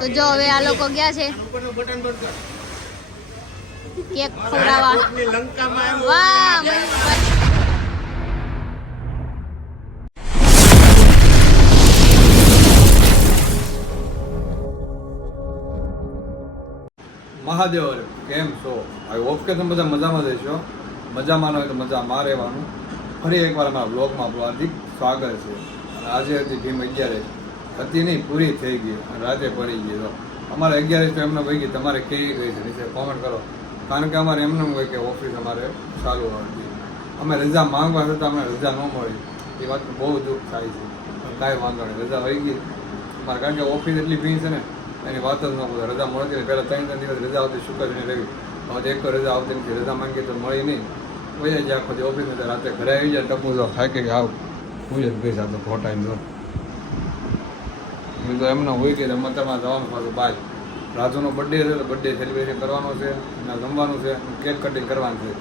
તો જો હવે આ લોકો ગયા છે. કેક ખવડાવવા. વાહ મહાદેવ, કેમ છો? આઈ હોપ કે તમે બધા મજામાં રહેશો મજામાં હોય તો મજામાં રહેવાનું. ફરી એકવાર અમારા બ્લોગમાં આપણું હાર્દિક સ્વાગત છે. અને આજે હતી ભીમ અગિયારસ હતી નહીં પૂરી થઈ ગઈ. રાતે પડી ગઈ. તો અમારે અગિયારસ તો એમને ભાઈ ગઈ તમારે કેવી ગઈ છે? નીચે કોમેન્ટ કરો. કારણ કે અમારે એમને એમ હોય કે ઓફિસ અમારે ચાલુ હતી. અમે રજા માંગવા છતાં અમને રજા ન મળી. એ વાત બહુ દુઃખ થાય છે. કાંઈ વાંધો નહીં. રજા વહી ગઈ. મારે કારણ કે ઓફિસ એટલી ભીડ છે ને, એની વાત જ ન પૂછો રજા મળતી પહેલાં ત્રણ ત્રણ દિવસ રજા આવતી શુક્રને રવિ. હવે એક રજા આવતી નથી. રજા માંગી તો મળી નહીં. કોઈ જ આખો ઓફિસ રાતે ઘરે આવી જાય, ટપુ તો થાકી આવ. હું જ તો સાથે ખોટા એમ તો એમને હોય કે રમતમાં જવાનું પાછું બાય રાજુનો બર્થડે છે તો બર્થડે સેલિબ્રેશન કરવાનો છે અને રમવાનું છે કેક કટિંગ કરવાનું છે.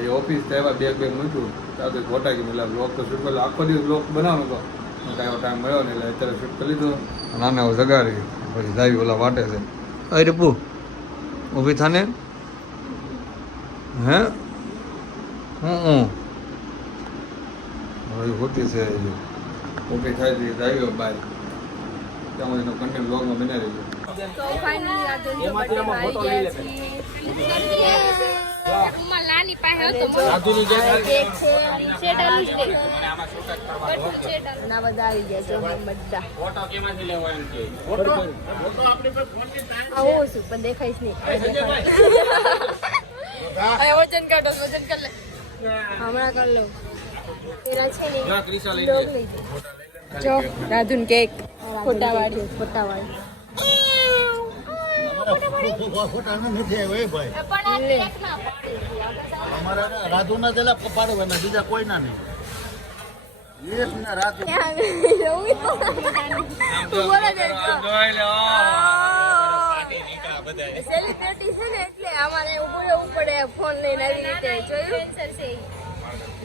એ ઓફિસ થયા બેગ બેગ મૂક્યું. ત્યાં તો ખોટા કે એટલે બ્લોક તો શૂટ કર્યો આખો દિવસ બ્લોક બનાવવાનો હતો. કાંઈ ટાઈમ મળ્યો નહીં એટલે અત્યારે શૂટ કરી લીધો. નાને હવે જગાડી પછી જાવી ઓલા વાટે છે. અરે રીપુ, ઊભી થાને? હે? હું હું. હોતી છે ઊભી થાય છે જાવી બહાર ત્યાં સુધી કન્ટેન્ટ બ્લોગમાં બને રહીજો તો ફાઇનલી આ ધંધો બર્થડે આવી ગયા છીએ લાની પાસે હતો કેક છે શેડાનું જ લે ના બધા આવી ગયા જો બધા. આ હું છું. પણ દેખાઈશ નહીં. હવે વજન કાઢો વજન કરી લે. હમણાં કર લો. છે ને લઈ. જો રાધુન કેક. ફોટાવાળી. ફોટાવાળી. જેલા પાડવાના બીજા એક ને રાધુ. સેલિબ્રિટી છે ને એટલે અમારે ઉભું રહેવું પડે ફોન લઈને આવી રીતે જોયું?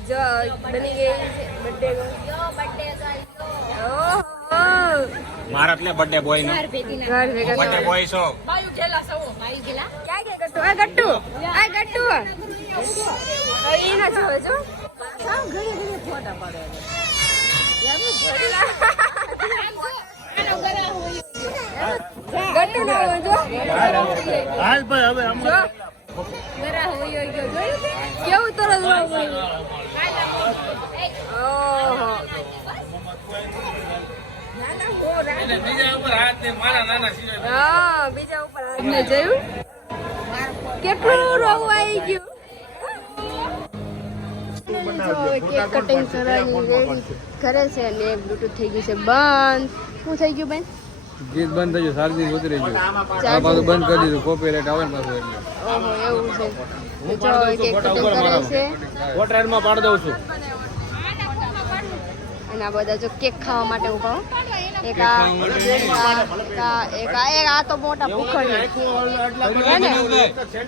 જો બની ગઈ બર્થડે મારા એટલે બર્થડે બોય નો. બર્થડે બોય છો બાયુ ગેલા સવો બાયુ ગેલા ક્યાં કે ગટ્ટુ આ ગટ્ટુ. આ ગટ્ટુ. ઈ ના જોવે જો સાવ ઘરે ઘરે ફોટા પાડે ગટ્ટુ ના હોય જો. હાલ ભાઈ હવે હમણાં ગરા હોય ગયો જોયું કેવું તરત હોય? ઓહો. બીજા ઉપર હાથ ને મારા નાના સિવાય. હા બીજા ઉપર મેં જોયું? કેટલું રોવું આવી ગયું? કેક કટિંગ કરવાની રેડી. કરે છે અને એક બ્લૂટૂથ થઈ ગયું છે. બંધ. શું થઈ ગયું બેન? ગીત બંધ થઈ ગયું સારથી ઉતરી ગયું. આ ચાર્જિંગ. બંધ કરી દીધું કોપીરાઇટ આવે ને પાછું એટલે ઓહો એવું છે. તો કેક કટિંગ કરે છે માં પાડી દઉં છું. અને આ બધા જો કેક ખાવા માટે ઊભા હો. એક આ એક આ એક આ એક આ એક આ તો મોટા પુખડ છે હે ને?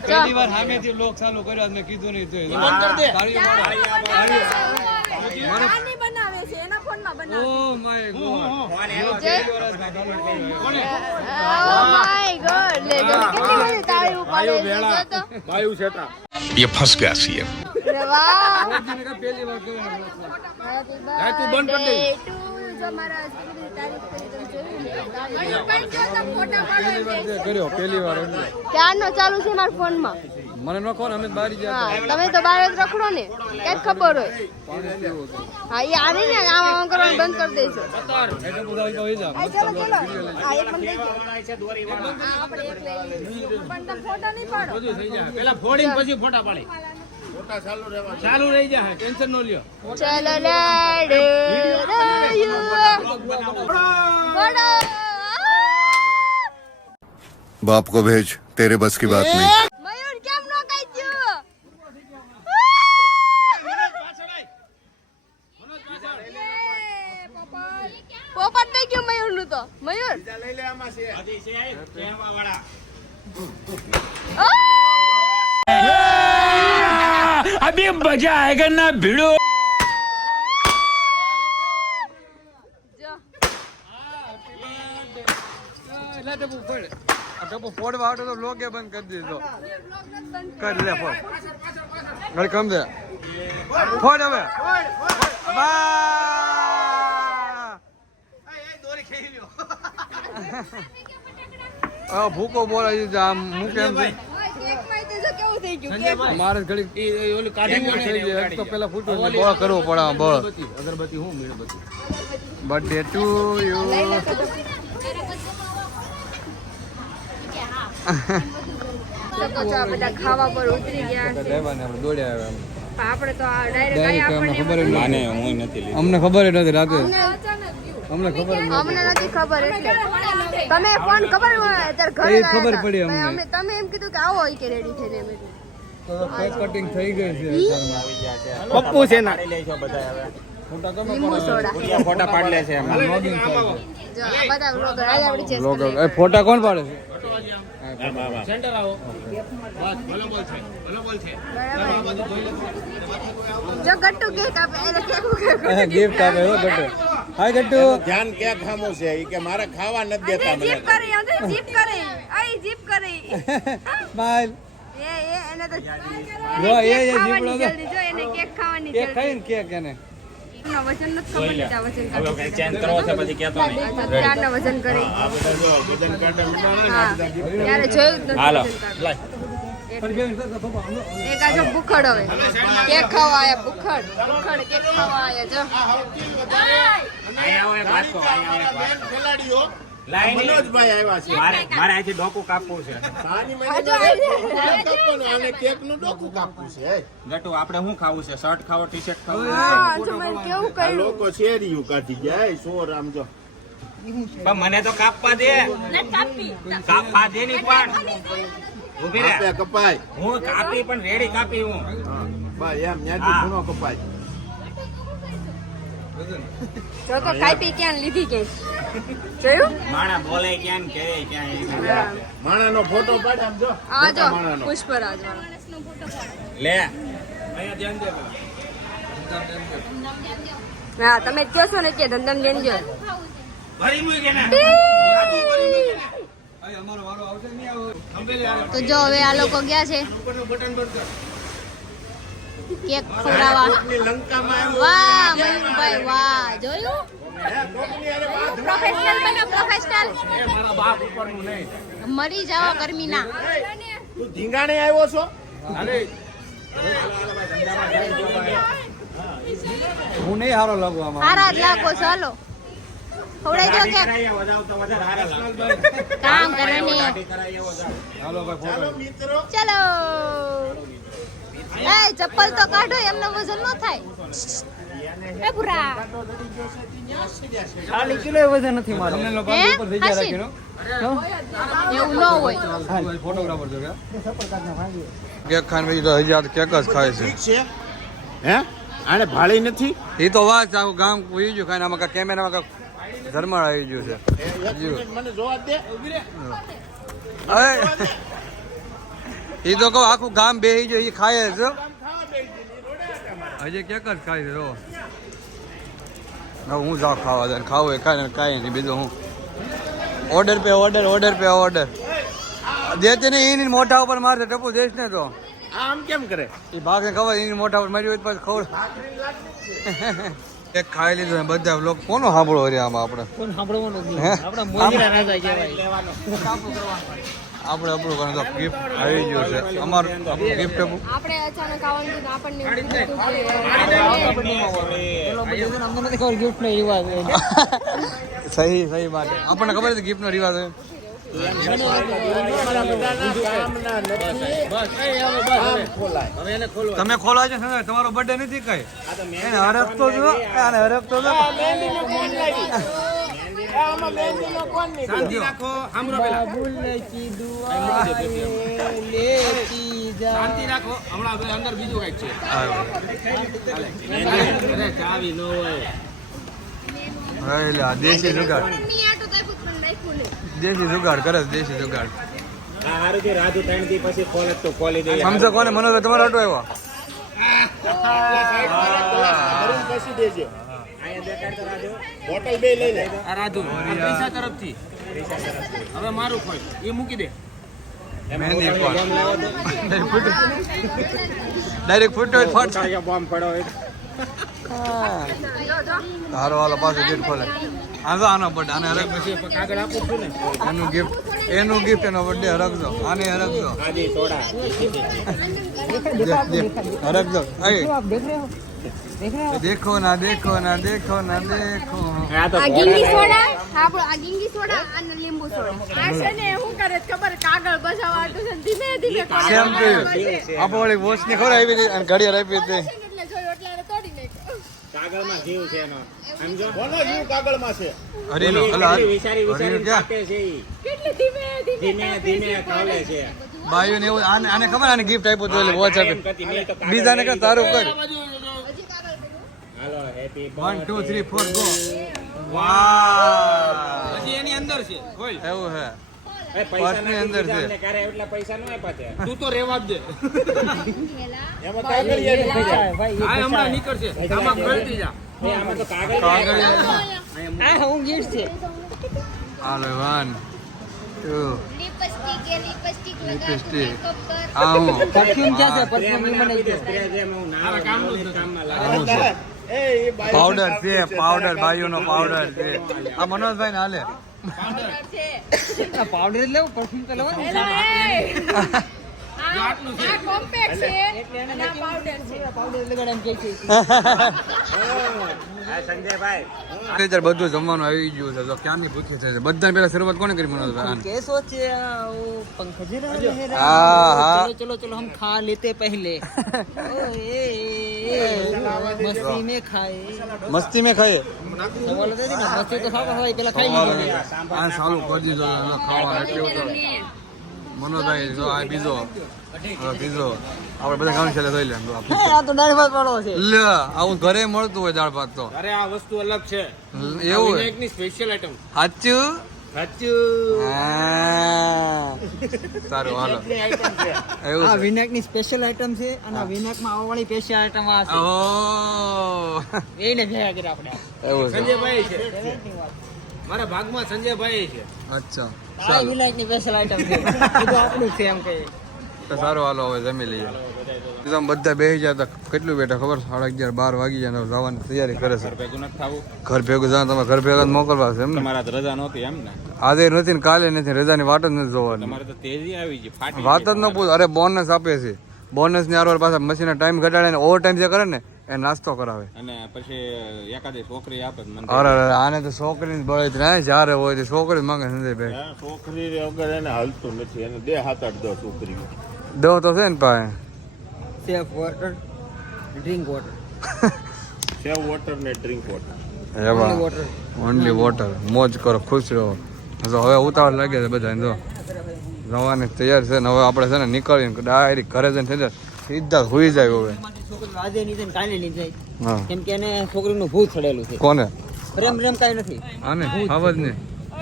જો. વાર સામેથી લોક ચાલુ કર્યો મેં કીધું નહીં તો નાની બનાવે છે એના ફોનમાં બનાવે ઓ માય ગોડ જય ઓ માય ગોડ લે જો કેટલી બધી તાળી ઉપાડે છે જો તો વાયુ છેટા ये फंस गया सीएम અરે વાહ પહેલી વાર કર્યો પહેલી વાર ક્યારનો ચાલુ છે મારા ફોનમાં. મને ન ખબર અમે બારી ગયા તમે તો જ રખડો ને કઈ ખબર હોય. હા એ આને ને આમ આમ કરવાનું બંધ કરી દેજો. એટલે બધા આવી હોય જા ચલો ચલો. હા એક બંધ થઈ ગયો હા આપણે એક લઈ લઈશું. પણ તમે ફોટા નહીં પાડો. પેલા ફોડીને પછી ફોટા પાડી. ફોટા ચાલુ રહેવા ચાલુ રહી જાય. ટેન્શન ન લ્યો. ચલો લડો बाप को भेज तेरे बस की बात नहीं મયુર કેમ નો કઈ ગયો પોપટ થઈ ગયું મયુર નું તો મયુર લઈ લે આમાં છે હજી છે કહેવા વાળા અભી મજા આયેગા ના ભીડો જો એટલે ટપુ ફોડવા આવતો તો લોકે બંધ કરી દીધો. કરી લે ફોડ. દે ફોડ હવે. ભૂકો બોલાય છે આમ મૂકે એમ મારે ઘડી ઓલી થઈ ગઈ એક તો પેલા ફૂટો એટલે કરવો પડે બળ. અગરબત્તી. હું મીણબત્તી. બર્થડે ટુ યુ આ બધા ખાવા પર ઉતરી ગયા છે. દોડ્યા આપણે તો આ ડાયરેક્ટ ડાયરેક્ટ આપણને અમને ખબર જ નથી. અમને ખબર જ નથી રાતે. અમને ખબર અમને નથી ખબર એટલે. તમે ફોન ખબર હોય અત્યારે ઘરે ખબર પડી. અમને. અમે તમે એમ કીધું કે આવો ઈ કે રેડી થઈને એમ તો કેક કટિંગ થઈ ગઈ છે પપ્પુ છે. ના ફોટા ફોટા પાડી લે છે એમાં. લોગિંગ થાય. જો છે જો ગટ્ટુ કેક આપે એને કેક કેક ગિફ્ટ આપે હો ગટ્ટુ. હાય ગટ્ટુ. ધ્યાન ક્યાં ખામોશ છે? ઈ કે મારે ખાવા નથી દેતા મને. જીપ કરી અંદર જીપ કરી. આઈ જીપ કરી. સ્માઈલ એ એ એને તો જો એ એ ખાવાની જલ્દી જો એને કેક ખાવાની કેક ખાઈને કેક એને. વજન. એક આ ભૂખડ હવે. કેક ખાવા આયા ભૂખડ. ભૂખડ કેક ખાવા આયા જો. મનોજભાઈ આવ્યા છે. મારે મારે અહીંથી ડોકું કાપવું છે. ગટુ આપણે શું ખાવું છે? શર્ટ ખાવો ટી શર્ટ ખાવું લોકો શેરીયું કાઢી જાય સો જો. પણ મને તો કાપવા દે. કાપવા દે ની પણ. ઊભી રે કપાય. હું કાપી પણ રેડી કાપી હું. બસ એમ ન્યાથી હા. કપાય. જો તો કાપી ક્યાં લીધી કે? જોયું? માણા બોલે ક્યાં કે ક્યાં હા. માણાનો ફોટો પાડ આમ જો. આ જો મોટા માણાનો. પુષ્પરાજ લે. હા તમે જ કહો છો ને કે ધંધમ દેનજો ભરી મૂકી ને? તો જો હવે આ લોકો ગયા છે. કેક ખવડાવવા. લંકામાં વાહ મયુરભાઈ વાહ. જોયું? પ્રોફેશનલ બનો પ્રોફેશનલ મરી જાવ ગરમીના. તું ધીંગાણે આવ્યો છો? હું નહીં હારો લાગુ આમાં. હારા જ લાગો છો હાલો. ખવડાવી દો કેક. કામ કરવાની. હાલો ભાઈ મિત્રો. ચલો. એ ચપ્પલ તો કાઢો એમનો વજન ન થાય. એ પુરા ખાલી કિલો વજન નથી મારો. તમને લોકો ઉપર થઈ ગયા? રાખીનો એવું ન હોય. ફોટોગ્રાફર છો કેક તો જ ખાય છે. હે? આને ભાળી નથી? એ તો વાત આખું ગામ ઉઈ ગયું ખાઈને આમાં કેમેરામાં કાંઈક આવી ગયું છે. મને જોવા દે. અરે. એ તો કહું આખું ગામ બેસી જાય એ ખાય જ. હજી કેક જ ખાય છે જો હવે હું જાઉં ખાવા દે ખાવું એ ખાય ને કાંઈ નહીં બીજું હું? Order pay order order pay order દેતે ને એની મોઢા ઉપર મારે ટપુ દેશ ને તો. આમ કેમ કરે? એ ભાગને ખબર એની મોઢા ઉપર મારી હોય પછી ખબર એક ખાઈ લીધું ને બધા લોકો કોનો સાંભળો રહ્યા આમાં આપણે? હે? આપણે આપણું કારણ તો ગિફ્ટ આવી ગયું છે. અમારું આપણું ગિફ્ટ આપું. આપણે અચાનક આવવાનું આપણને અમને નથી આપણને ગિફ્ટ નો રિવાજ સહી સહી વાત આપણને ખબર હતી ગિફ્ટનો રિવાજ તમે ખોલા છો ને તમારો બર્થડે નથી કઈ. એને છો હરકતો છો શાંતિ રાખો. સાંભળો પેલા. શાંતિ રાખો. હમણાં અંદર બીજું કંઈક છે. અરે ચાવી નો હોય. દેશી જુગાડ. દેશી જુગાડ કરે દેશી જુગાડ. આ હારું છે રાજુ ત્રણ દી પછી ખોલે તો ખોલી દઈએ. સમજો કોને મનોજ તમારો આટો આવ્યો. પછી દેજે. બોટલ બે લઈ લે આ રાજુ પૈસા તરફથી. હવે મારું કોઈ એ મૂકી દે. ડાયરેક્ટ ફૂટો ફટ. બોમ્બ પડ્યો હારો હાલો પાછો ગેટ ખોલે. આ તો આનો બર્થડે આને હરક પછી કાગળ આપું છું ને. એનું ગિફ્ટ એનું ગિફ્ટ એનો બર્થડે હરકજો આને હરકજો હરકજો એ. દેખો ના દેખો ના દેખો ના દેખો. આ ગીંગી સોડા? આપણો આ ગીંગી સોડા અને લીંબુ સોડા. આ છે ને હું કરે ખબર? કાગળ બસાવવાનું છે ધીમે ધીમે કરે. સેમ ટુ આપો વાળી વોચની ખબર આવી ગઈ અને ઘડિયાળ આપી દે એટલે જોયો એટલે આને તોડી નાખ્યો. કાગળમાં જીવ છે એનો. સમજો? બોલો જીવ કાગળમાં છે. હરીનો અલા વિચારી વિચારી પાકે છે. કેટલી ધીમે ધીમે ધીમે ધીમે કાલે છે. બાયું ને એવું આને ખબર આને ગિફ્ટ આપ્યો તો એટલે વોચ આપી. મેં કાગળ બીજાને કર તારું કર. One two three four go હજી એની અંદર છે. ખોલ એવું હે. પર્સની અંદર છે. ક્યારે એટલા પૈસા ન આપ્યા છે. તું તો રેવા જ દે. એમાં કાગળિયા જ ભેગા. આ હમણાં નીકળશે. આમાં ગળતી જા. આમાં તો કાગળ કાગળ અહીંયા હાલો વન ટુ લિપસ્ટિક એ લિપસ્ટિક લિપસ્ટિક. મેકઅપ કર આ હું સ્પ્રે મને હું નાવની કામમાં લાગે. પાવડર છે પાવડર બાયુનો પાવડર છે. આ મનોજભાઈ ને. હાલે આટલું બધું જમવાનું આવી ગયું છે. તો ક્યાંની ભૂખી છે? બધાને પેલા શરૂઆત કોને કરી મનોજ હા ચલો ચલો હમ ખા લેતે પહેલે. મસ્તી મે ખાય. મસ્તી મે ખાય સવાલ મસ્તી તો ખાવા હોય પેલા ખાઈ લે સારું સાલું કરી ખાવા એટલે મનોજભાઈ જો આ બીજો. બીજો આપણે બધા ગામ છેલ્લે જોઈ લે. આ તો દાળ ભાત વાળો છે. લે આવું ઘરે મળતું હોય દાળ ભાત તો. અરે આ વસ્તુ અલગ છે. એવું વિનાયકની સ્પેશિયલ આઈટમ સાચું? સારું હાલો. એવું આ વિનાયકની સ્પેશિયલ આઈટમ છે અને વિનાયકમાં આવવા વાળી સ્પેશિયલ આઈટમ આ છે. એને ભેગા કર્યા આપણે. એવું સંજયભાઈ છે. મારા ભાગમાં સંજયભાઈ છે. અચ્છા આ ચાલો. ની સ્પેશિયલ આઈટમ છે. બધું આપણું છે એમ કહીએ. તો સારું હાલો હવે જમી લઈએ. બધા બેસી ગયા હતા કેટલું બેઠા ખબર? સાડા અગિયાર બાર વાગી જાય જવાની તૈયારી કરે છે. ભેગું ઘર ભેગું તમે ઘર ભેગા જ મોકલવા છે એમ રજા નહોતી એમ ને આજે નથી ને કાલે નથી રજાની વાત જ નથી જોવાની. તમારે તો તેજી આવી ગઈ વાત જ ન પૂછ અરે બોનસ આપે છે. બોનસની આરવાર પાછા મશીન ટાઈમ ઘટાડે ને ઓવર ટાઈમ જે કરે ને એ નાસ્તો કરાવે. અને પછી એકાદી છોકરી આપે અરે અરે આને તો છોકરી બળે ના જ્યારે હોય તો છોકરી માંગે સંજયભાઈ ભાઈ. છોકરી વગર એને હાલતું નથી. એને દે હાથ આઠ દો છોકરી. દો તો છે ને પાસે safe water drink water safe water ને ડ્રિંક વોટર એવા વોટર ઓનલી વોટર મોજ કરો ખુશ રહો. તો હવે ઉતાવળ લાગે છે બધા જો. જવાની તૈયાર છે ને હવે આપણે છે ને નીકળીને ડાયરેક્ટ ઘરે જઈને થઈ જાય. સીધા હોઈ જાય હવે છોકરી આજે નહીં જાય કાલે નહીં જાય કેમ કે એને છોકરીનું ભૂત ચડેલું છે. કોને? પ્રેમ પ્રેમ કાઈ નથી. આને? આવજ ને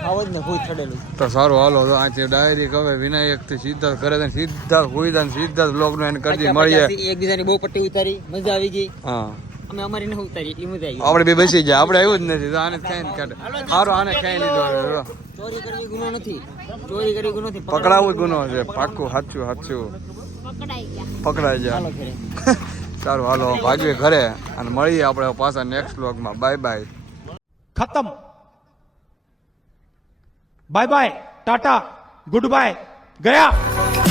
આવજ ને ભૂત ચડેલું તો સારું હાલો આ તે ડાયરી કવે વિનાયકથી સીધા કરે જઈને સીધા હોઈ જાય ને સીધા બ્લોગનું એને કરજી મળીએ. એકબીજાની બહુ પટ્ટી ઉતારી મજા આવી ગઈ. હા. અમે અમારી નહીં ઉતારી એટલી મજા આવી આપણે બે બેસી ગયા આપણે આવ્યું જ નથી તો આને ખાઈને કાઢે. સારું આને ખાઈ લીધો ચોરી કરવી ગુનો નથી. ચોરી કરવી ગુનો નથી. પકડાવું ગુનો છે પાક્કું સાચું સાચું. પકડાઈ ગયા. સારું હાલો ભાગીએ ઘરે અને મળીએ આપણે પાછા નેક્સ્ટ વ્લોગમાં બાય બાય ખતમ. Bye bye tata good bye ગયા.